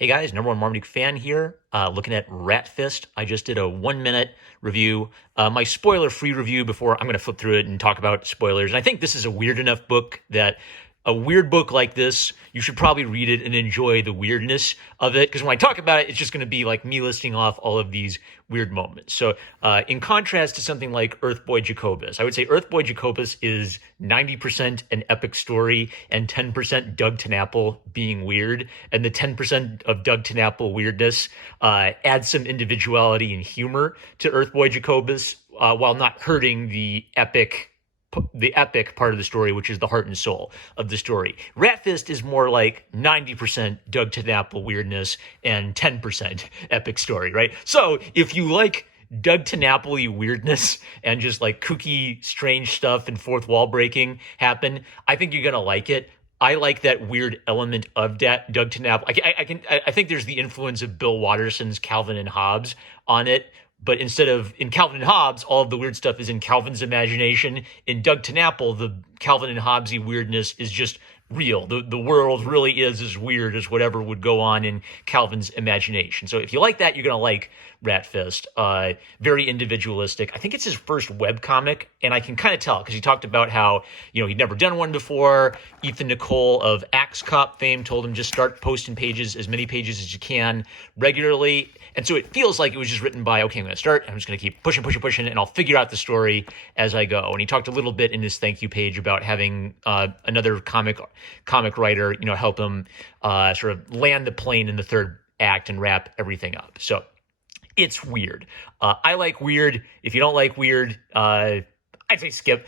Hey guys, number one Marmaduke fan here, looking at Ratfist. I just did a 1 minute review, my spoiler-free review before I'm going to flip through it and talk about spoilers. And I think this is a weird enough book that a weird book like this, you should probably read it and enjoy the weirdness of it. Because when I talk about it, it's just going to be like me listing off all of these weird moments. So in contrast to something like Earthboy Jacobus, I would say Earthboy Jacobus is 90% an epic story and 10% Doug TenNapel being weird. And the 10% of Doug TenNapel weirdness adds some individuality and humor to Earthboy Jacobus while not hurting the epic part of the story, which is the heart and soul of the story. Ratfist is more like 90% Doug TenNapel weirdness and 10% epic story, right? So if you like Doug TenNapel weirdness and just like kooky, strange stuff and fourth wall breaking happen, I think you're gonna like it. I like that weird element of Doug TenNapel. I think there's the influence of Bill Watterson's Calvin and Hobbes on it, but instead of in Calvin and Hobbes, all of the weird stuff is in Calvin's imagination. In Doug TenNapel, the Calvin and Hobbesy weirdness is just real. The world really is as weird as whatever would go on in Calvin's imagination. So if you like that, you're going to like Ratfist. Very individualistic. I think it's his first webcomic, and I can kind of tell because he talked about how, he'd never done one before. Ethan Nicole of Axe Cop fame told him just start posting pages, as many pages as you can regularly. And so it feels like it was just written by, okay, I'm going to start. I'm just going to keep pushing, and I'll figure out the story as I go. And he talked a little bit in his thank you page about having another comic writer, help him sort of land the plane in the third act and wrap everything up. So it's weird. I like weird. If you don't like weird, I'd say skip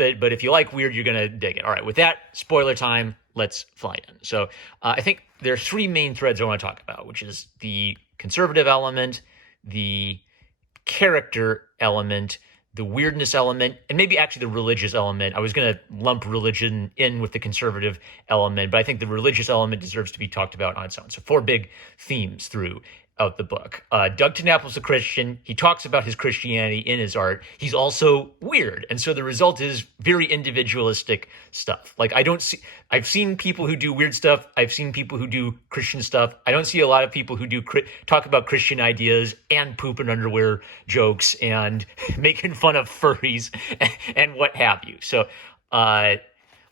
it. But if you like weird, you're going to dig it. All right, with that, spoiler time, let's fly in. So I think there are three main threads I want to talk about, which is the conservative element, the character element, the weirdness element, and maybe actually the religious element. I was going to lump religion in with the conservative element, but I think the religious element deserves to be talked about on its own. So four big themes throughout the book. Doug TenNapel's a Christian. He talks about his Christianity in his art. He's also weird. And so the result is very individualistic stuff. Like I've seen people who do weird stuff. I've seen people who do Christian stuff. I don't see a lot of people who talk about Christian ideas and poop in underwear jokes and making fun of furries and what have you. So let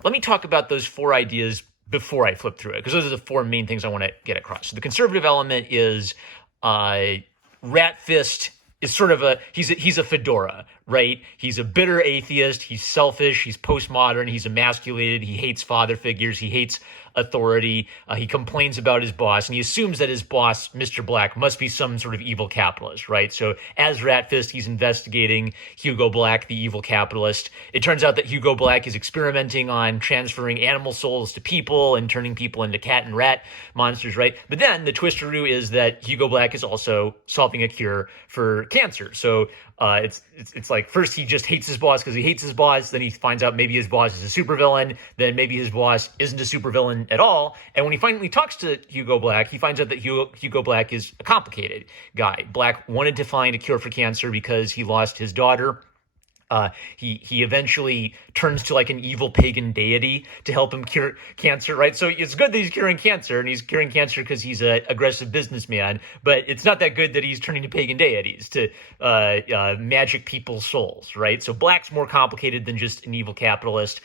me talk about those four ideas before I flip through it, because those are the four main things I want to get across. So the conservative element is Ratfist is sort of he's a fedora, right? He's a bitter atheist. He's selfish. He's postmodern. He's emasculated. He hates father figures. He hates authority. He complains about his boss, and he assumes that his boss, Mr. Black, must be some sort of evil capitalist, right? So as Ratfist, he's investigating Hugo Black, the evil capitalist. It turns out that Hugo Black is experimenting on transferring animal souls to people and turning people into cat and rat monsters, right? But then the twisteroo is that Hugo Black is also solving a cure for cancer. So it's like first he just hates his boss because he hates his boss. Then he finds out maybe his boss is a supervillain. Then maybe his boss isn't a supervillain at all. And when he finally talks to Hugo Black, he finds out that Hugo Black is a complicated guy. Black wanted to find a cure for cancer because he lost his daughter. He eventually turns to like an evil pagan deity to help him cure cancer, right? So it's good that he's curing cancer, and he's curing cancer because he's an aggressive businessman, but it's not that good that he's turning to pagan deities to magic people's souls, right? So Black's more complicated than just an evil capitalist.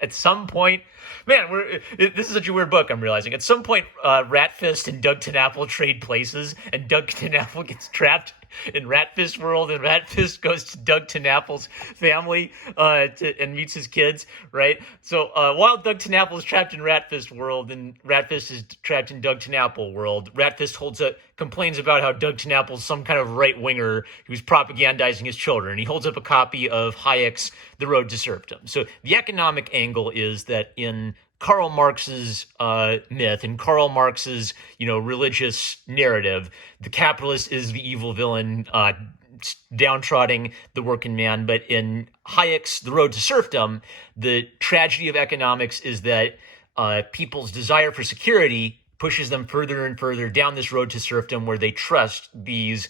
At some point, man, this is such a weird book, I'm realizing. At some point, Ratfist and Doug TenNapel trade places, and Doug TenNapel gets trapped in Ratfist world, and Ratfist goes to Doug TenNapel's family and meets his kids, right? So while Doug TenNapel is trapped in Ratfist world and Ratfist is trapped in Doug TenNapel world, Ratfist complains about how Doug TenNapel is some kind of right-winger who's propagandizing his children. He holds up a copy of Hayek's The Road to Serfdom. So the economic angle is that in Karl Marx's myth and Karl Marx's, religious narrative, the capitalist is the evil villain, downtrodden the working man. But in Hayek's The Road to Serfdom, the tragedy of economics is that people's desire for security pushes them further and further down this road to serfdom, where they trust these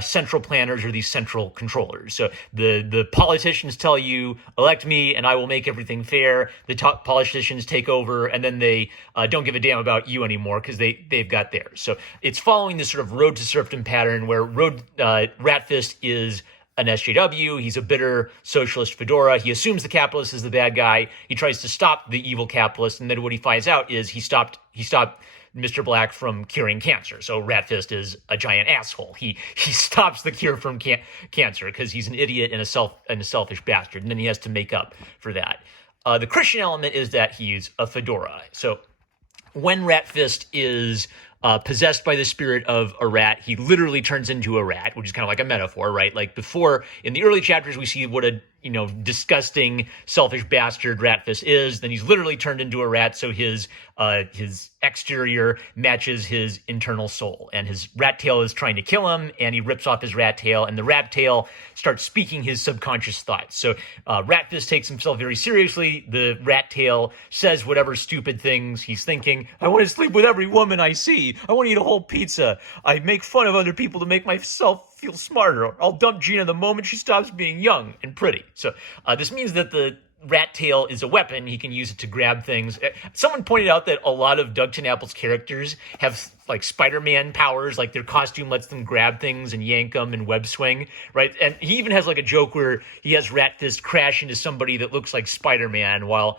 central planners or these central controllers. So the politicians tell you, elect me and I will make everything fair. The top politicians take over and then they don't give a damn about you anymore because they've got theirs. So it's following this sort of road to serfdom pattern where Ratfist is an SJW. He's a bitter socialist fedora. He assumes the capitalist is the bad guy. He tries to stop the evil capitalist, and then what he finds out is he stopped Mr. Black from curing cancer. So Ratfist is a giant asshole. He stops the cure from cancer because he's an idiot and a selfish bastard, and then he has to make up for that. The Christian element is that he's a fedora. So when Ratfist is possessed by the spirit of a rat, he literally turns into a rat, which is kind of like a metaphor, right? Like before, in the early chapters, we see what a disgusting, selfish bastard Ratfist is. Then he's literally turned into a rat, so his exterior matches his internal soul. And his rat tail is trying to kill him, and he rips off his rat tail, and the rat tail starts speaking his subconscious thoughts. So Ratfist takes himself very seriously. The rat tail says whatever stupid things he's thinking. I want to sleep with every woman I see. I want to eat a whole pizza. I make fun of other people to make myself feel smarter. I'll dump Gina the moment she stops being young and pretty. So this means that the rat tail is a weapon. He can use it to grab things. Someone pointed out that a lot of Doug TenNapel's characters have like Spider-Man powers, like their costume lets them grab things and yank them and web swing, right? And he even has like a joke where he has Ratfist crash into somebody that looks like Spider-Man while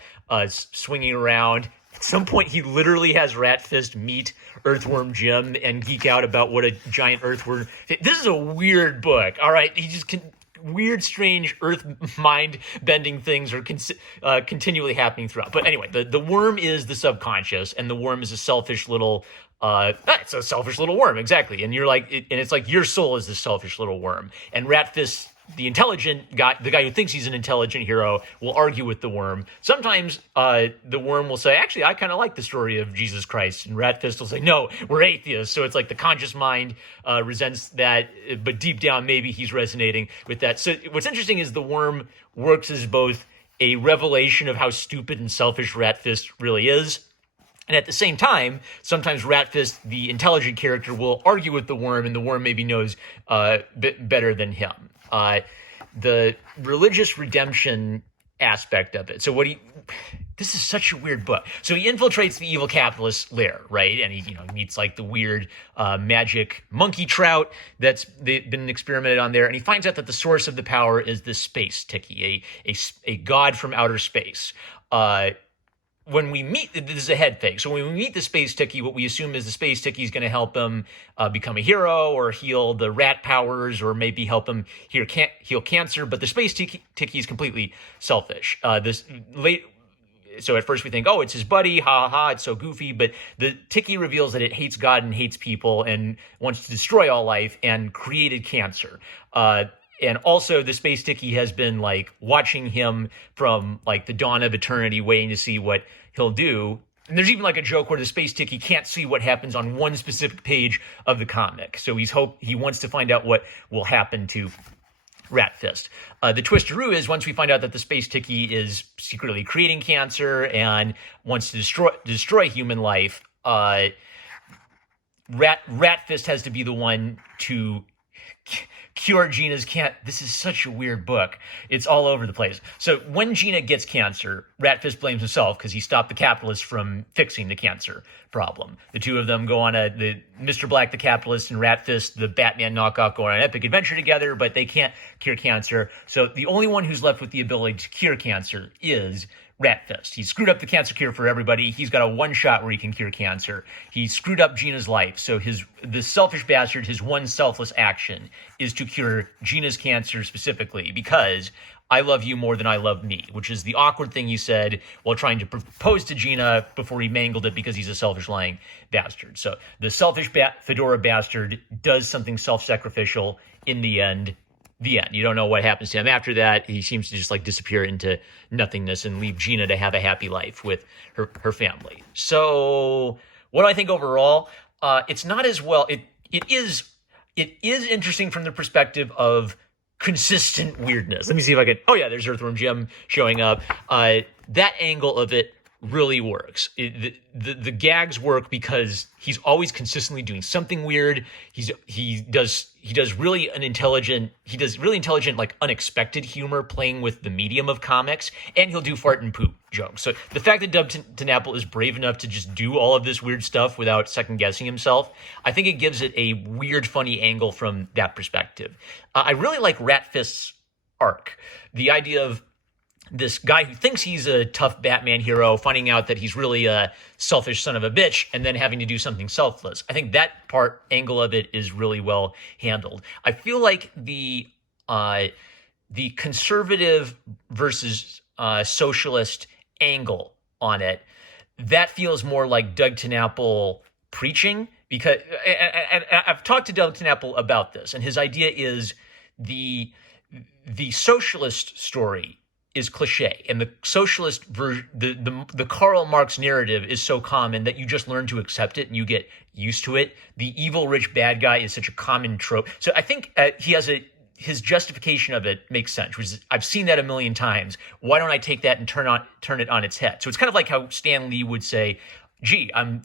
swinging around. At some point, he literally has Ratfist meet Earthworm Jim and geek out about what a giant earthworm. This is a weird book, all right? He just weird, strange earth mind bending things are continually happening throughout. But anyway, the worm is the subconscious, and the worm is a selfish little. It's a selfish little worm, exactly. And you're like, and it's like your soul is the selfish little worm, and Ratfist, the intelligent guy, the guy who thinks he's an intelligent hero, will argue with the worm. Sometimes the worm will say, actually, I kind of like the story of Jesus Christ. And Ratfist will say, no, we're atheists. So it's like the conscious mind resents that, but deep down, maybe he's resonating with that. So what's interesting is the worm works as both a revelation of how stupid and selfish Ratfist really is. And at the same time, sometimes Ratfist, the intelligent character, will argue with the worm, and the worm maybe knows better than him. The religious redemption aspect of it. So this is such a weird book. So he infiltrates the evil capitalist lair, right? And he, meets like the weird magic monkey trout that's been experimented on there. And he finds out that the source of the power is the space Tiki, a god from outer space. When we meet, this is a head fake. So when we meet the space Tiki, what we assume is the space Tiki is going to help him become a hero or heal the rat powers or maybe help him heal cancer. But the space Tiki is completely selfish. So at first we think, oh, it's his buddy, ha ha ha, it's so goofy. But the Tiki reveals that it hates God and hates people and wants to destroy all life and created cancer. And also the space Tiki has been like watching him from like the dawn of eternity, waiting to see what he'll do. And there's even like a joke where the space Tiki can't see what happens on one specific page of the comic. So he wants to find out what will happen to Ratfist. The twisteroo is once we find out that the space Tiki is secretly creating cancer and wants to destroy human life, Ratfist has to be the one to cure Gina's cancer. This is such a weird book. It's all over the place. So when Gina gets cancer, Ratfist blames himself because he stopped the capitalists from fixing the cancer problem. The two of them go on Mr. Black, the capitalist, and Ratfist, the Batman knockoff, go on an epic adventure together, but they can't cure cancer. So the only one who's left with the ability to cure cancer is Ratfist. He screwed up the cancer cure for everybody. He's got a one shot where he can cure cancer. He screwed up Gina's life. So the selfish bastard, his one selfless action is to cure Gina's cancer specifically because I love you more than I love me, which is the awkward thing he said while trying to propose to Gina before he mangled it because he's a selfish lying bastard. So the selfish fedora bastard does something self-sacrificial in the end. You don't know what happens to him after that. He seems to just like disappear into nothingness and leave Gina to have a happy life with her family. So what do I think overall? It's not as well. It is interesting from the perspective of consistent weirdness. Let me see if I can. Oh yeah, there's Earthworm Jim showing up. That angle of it really works. The gags work because he's always consistently doing something weird. He does really intelligent, like unexpected humor, playing with the medium of comics, and he'll do fart and poop jokes. So the fact that Doug TenNapel is brave enough to just do all of this weird stuff without second guessing himself, I think it gives it a weird, funny angle from that perspective. I really like Ratfist's arc. The idea of this guy who thinks he's a tough Batman hero, finding out that he's really a selfish son of a bitch, and then having to do something selfless. I think that angle of it is really well handled. I feel like the conservative versus socialist angle on it, that feels more like Doug TenNapel preaching, because and I've talked to Doug TenNapel about this, and his idea is the socialist story is cliche, and the socialist version, the Karl Marx narrative is so common that you just learn to accept it and you get used to it. The evil rich bad guy is such a common trope. So I think his justification of it makes sense, which is, I've seen that a million times. Why don't I take that and turn it on its head? So it's kind of like how Stan Lee would say, gee, I'm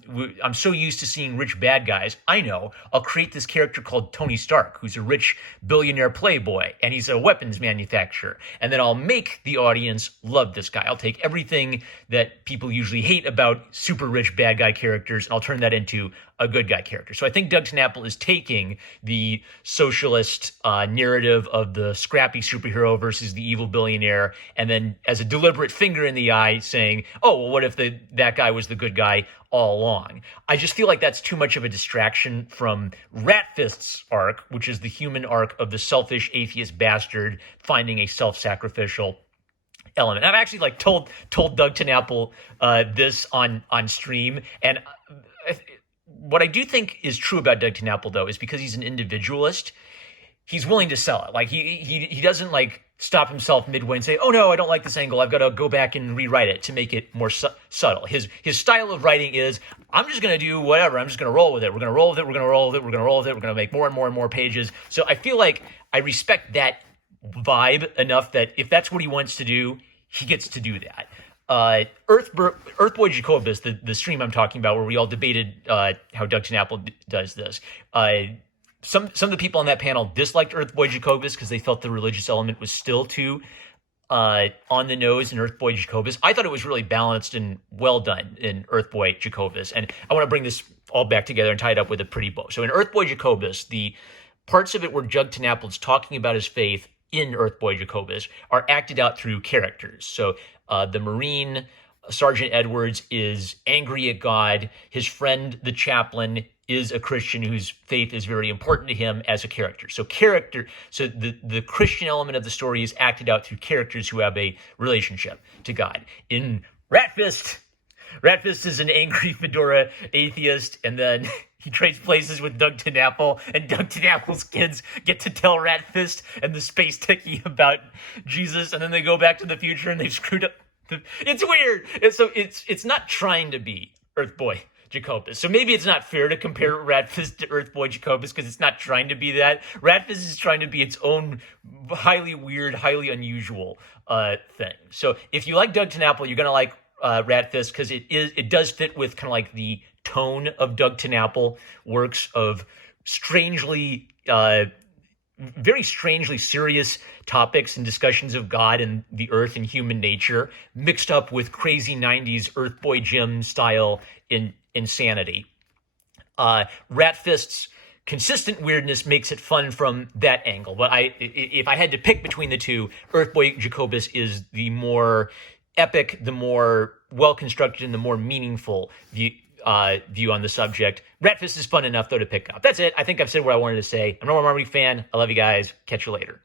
so used to seeing rich bad guys. I know, I'll create this character called Tony Stark, who's a rich billionaire playboy, and he's a weapons manufacturer. And then I'll make the audience love this guy. I'll take everything that people usually hate about super rich bad guy characters, and I'll turn that into a good guy character. So I think Doug TenNapel is taking the socialist narrative of the scrappy superhero versus the evil billionaire, and then as a deliberate finger in the eye saying, oh, well, what if that guy was the good guy all along? I just feel like that's too much of a distraction from Ratfist's arc, which is the human arc of the selfish atheist bastard finding a self-sacrificial element. I've actually told Doug TenNapel this on stream, and what I do think is true about Doug TenNapel, though, is because he's an individualist, he's willing to sell it. He doesn't stop himself midway and say, oh no, I don't like this angle, I've got to go back and rewrite it to make it more subtle. His style of writing is, I'm just going to do whatever, I'm just going to roll with it. We're going to roll with it, we're going to roll with it, we're going to roll with it, we're going to make more and more and more pages. So I feel like I respect that vibe enough that if that's what he wants to do, he gets to do that. Earthboy Jacobus, the stream I'm talking about, where we all debated how Doug TenNapel does this. Some of the people on that panel disliked Earthboy Jacobus because they felt the religious element was still too on the nose in Earthboy Jacobus. I thought it was really balanced and well done in Earthboy Jacobus, and I want to bring this all back together and tie it up with a pretty bow. So in Earthboy Jacobus, the parts of it where Doug TenNapel is talking about his faith in Earthboy Jacobus are acted out through characters. So the Marine, Sergeant Edwards, is angry at God. His friend, the chaplain, is a Christian whose faith is very important to him as a character. So the Christian element of the story is acted out through characters who have a relationship to God. In Ratfist is an angry fedora atheist, and then he trades places with Doug TenNapel, and Doug TenNapel's kids get to tell Ratfist and the space techie about Jesus, and then they go back to the future and they've screwed up. It's weird. And so it's not trying to be Earthboy Jacobus. So maybe it's not fair to compare Ratfist to Earthboy Jacobus because it's not trying to be that. Ratfist is trying to be its own highly weird, highly unusual thing. So if you like Doug TenNapel, you're going to like Ratfist because it does fit with kind of like the tone of Doug TenNapel works of strangely, very strangely serious topics and discussions of God and the earth and human nature mixed up with crazy 90s Earthboy Jim style insanity. Ratfist's consistent weirdness makes it fun from that angle. But if I had to pick between the two, Earthboy Jacobus is the more epic, the more well-constructed, and the more meaningful view on the subject. Ratfist is fun enough, though, to pick up. That's it. I think I've said what I wanted to say. I'm a Norman Marty fan. I love you guys. Catch you later.